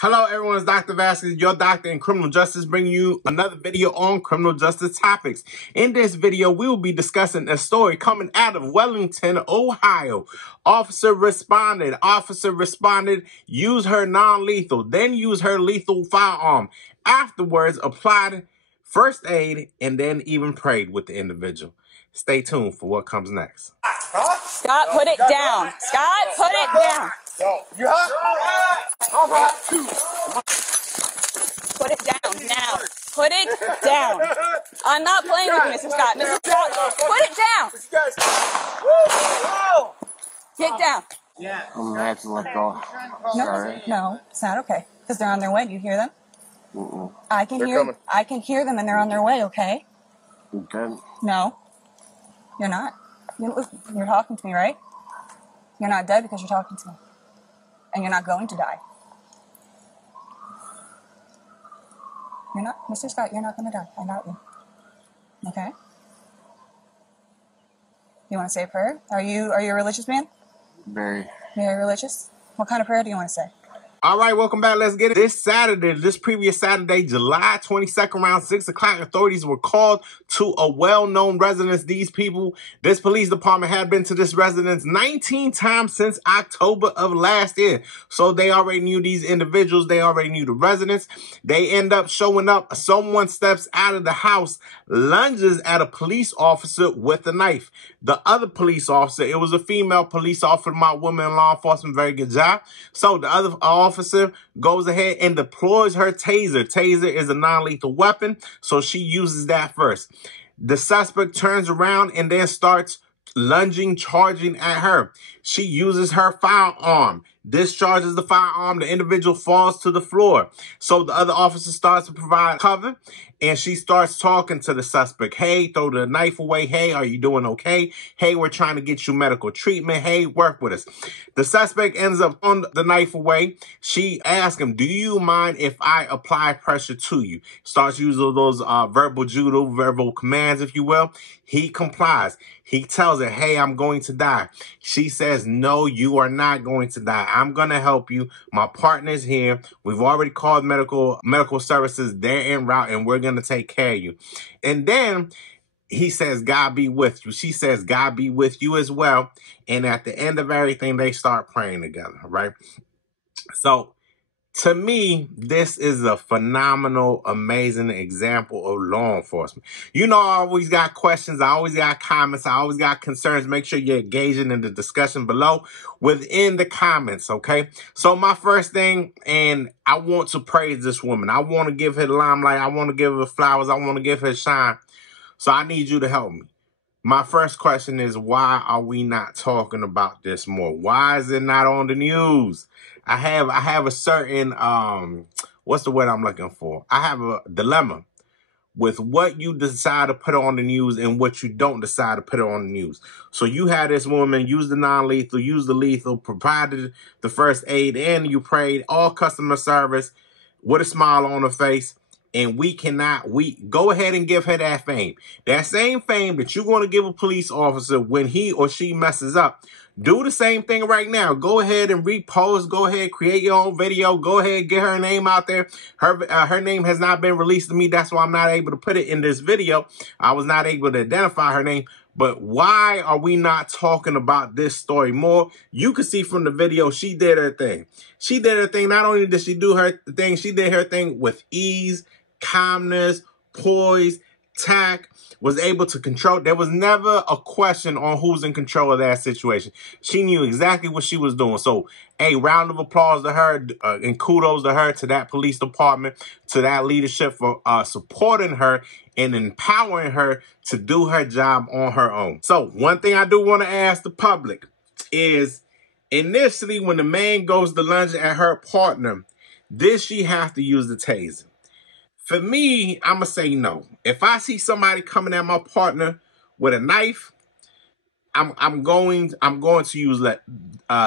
Hello everyone, it's Dr. Vasquez, your doctor in criminal justice, bringing you another video on criminal justice topics. In this video, we will be discussing a story coming out of Wellington, Ohio. Officer responded, used her non-lethal, then used her lethal firearm. Afterwards, applied first aid, and then even prayed with the individual. Stay tuned for what comes next. Scott, put it down. Scott, put it down. You hot? All right. Put it down now. Put it down. I'm not playing with you, Mr. Scott. Mr. Scott, put it down. Get down. Yeah. I'm going to have to let go. No, it's not okay. Because they're on their way. Do you hear them? Mm-mm. I can hear them, and they're on their way, okay? Okay. No. You're not. You're talking to me, right? You're not dead because you're talking to me. And you're not going to die. You're not, Mr. Scott, you're not going to die. I got you. Okay? You want to say a prayer? Are you a religious man? Very. Very religious? What kind of prayer do you want to say? All right, welcome back. Let's get it. This previous Saturday, July 22nd, around 6 o'clock, authorities were called to a well-known residence. This police department had been to this residence 19 times since October of last year. So they already knew these individuals. They already knew the residents. They end up showing up. Someone steps out of the house, lunges at a police officer with a knife. The other police officer, it was a female police officer, my woman in law enforcement, very good job. So the other officer goes ahead and deploys her taser. Taser is a non-lethal weapon, so she uses that first. The suspect turns around and then starts lunging, charging at her. She uses her firearm, discharges the firearm. The individual falls to the floor. So the other officer starts to provide cover, and she starts talking to the suspect. Hey, throw the knife away. Hey, are you doing okay? Hey, we're trying to get you medical treatment. Hey, work with us. The suspect ends up on the knife away. She asks him, do you mind if I apply pressure to you? Starts using those verbal judo, verbal commands, if you will. He complies. He tells her, hey, I'm going to die. She says, no, you are not going to die. I'm going to help you. My partner's here. We've already called medical services. They're en route, and we're going to take care of you. And then he says, God be with you. She says, God be with you as well. And at the end of everything, they start praying together, right? So to me, this is a phenomenal, amazing example of law enforcement. You know, I always got questions. I always got comments. I always got concerns. Make sure you're engaging in the discussion below within the comments, okay? So my first thing, and I want to praise this woman. I want to give her the limelight. I want to give her flowers. I want to give her shine. So I need you to help me. My first question is, why are we not talking about this more? Why is it not on the news? I have a certain, what's the word I'm looking for? I have a dilemma with what you decide to put on the news and what you don't decide to put on the news. So you had this woman use the non-lethal, use the lethal, provided the first aid, and you prayed, all customer service with a smile on her face. And we go ahead and give her that fame. That same fame that you're going to give a police officer when he or she messes up. Do the same thing right now. Go ahead and repost. Go ahead, create your own video. Go ahead, get her name out there. Her name has not been released to me. That's why I'm not able to put it in this video. I was not able to identify her name. But why are we not talking about this story more? You can see from the video, she did her thing. She did her thing. Not only did she do her thing, she did her thing with ease, calmness, poise, tact, was able to control. There was never a question on who's in control of that situation. She knew exactly what she was doing. So a round of applause to her and kudos to her, to that police department, to that leadership for supporting her and empowering her to do her job on her own. So one thing I do want to ask the public is, initially when the man goes to lunge at her partner, did she have to use the taser? For me, I'm going to say no. If I see somebody coming at my partner with a knife, I'm going to use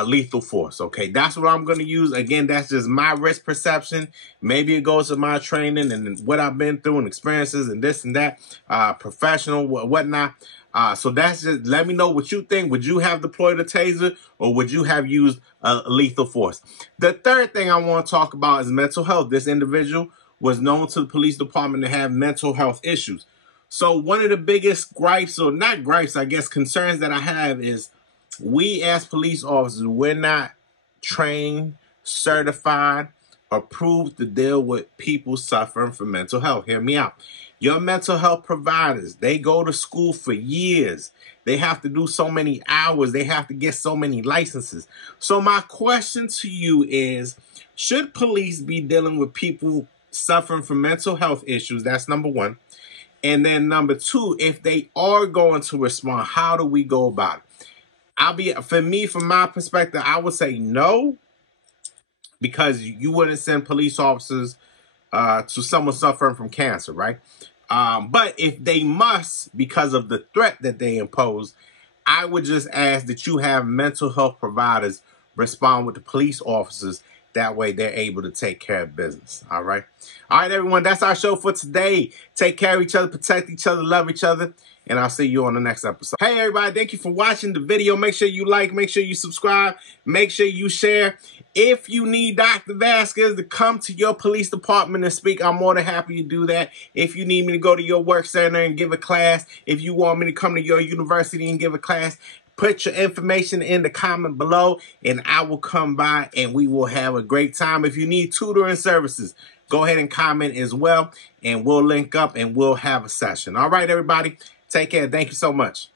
lethal force, okay? That's what I'm going to use. Again, that's just my risk perception. Maybe it goes to my training and what I've been through and experiences and this and that, professional, whatnot. So that's just, let me know what you think. Would you have deployed a taser, or would you have used lethal force? The third thing I want to talk about is mental health. This individual was known to the police department to have mental health issues. So one of the biggest gripes, or not gripes, I guess concerns that I have is, we as police officers, we're not trained, certified, approved to deal with people suffering from mental health. Hear me out. Your mental health providers, they go to school for years. They have to do so many hours. They have to get so many licenses. So my question to you is, should police be dealing with people suffering from mental health issues? That's number one. And then number two, if they are going to respond, how do we go about it? From my perspective, I would say no, because you wouldn't send police officers to someone suffering from cancer, right? But if they must, because of the threat that they impose, I would just ask that you have mental health providers respond with the police officers. That way they're able to take care of business. All right. All right, everyone. That's our show for today. Take care of each other, protect each other, love each other. And I'll see you on the next episode. Hey, everybody. Thank you for watching the video. Make sure you like, make sure you subscribe, make sure you share. If you need Dr. Vasquez to come to your police department and speak, I'm more than happy to do that. If you need me to go to your work center and give a class, if you want me to come to your university and give a class, put your information in the comment below and I will come by and we will have a great time. If you need tutoring services, go ahead and comment as well and we'll link up and we'll have a session. All right, everybody. Take care. Thank you so much.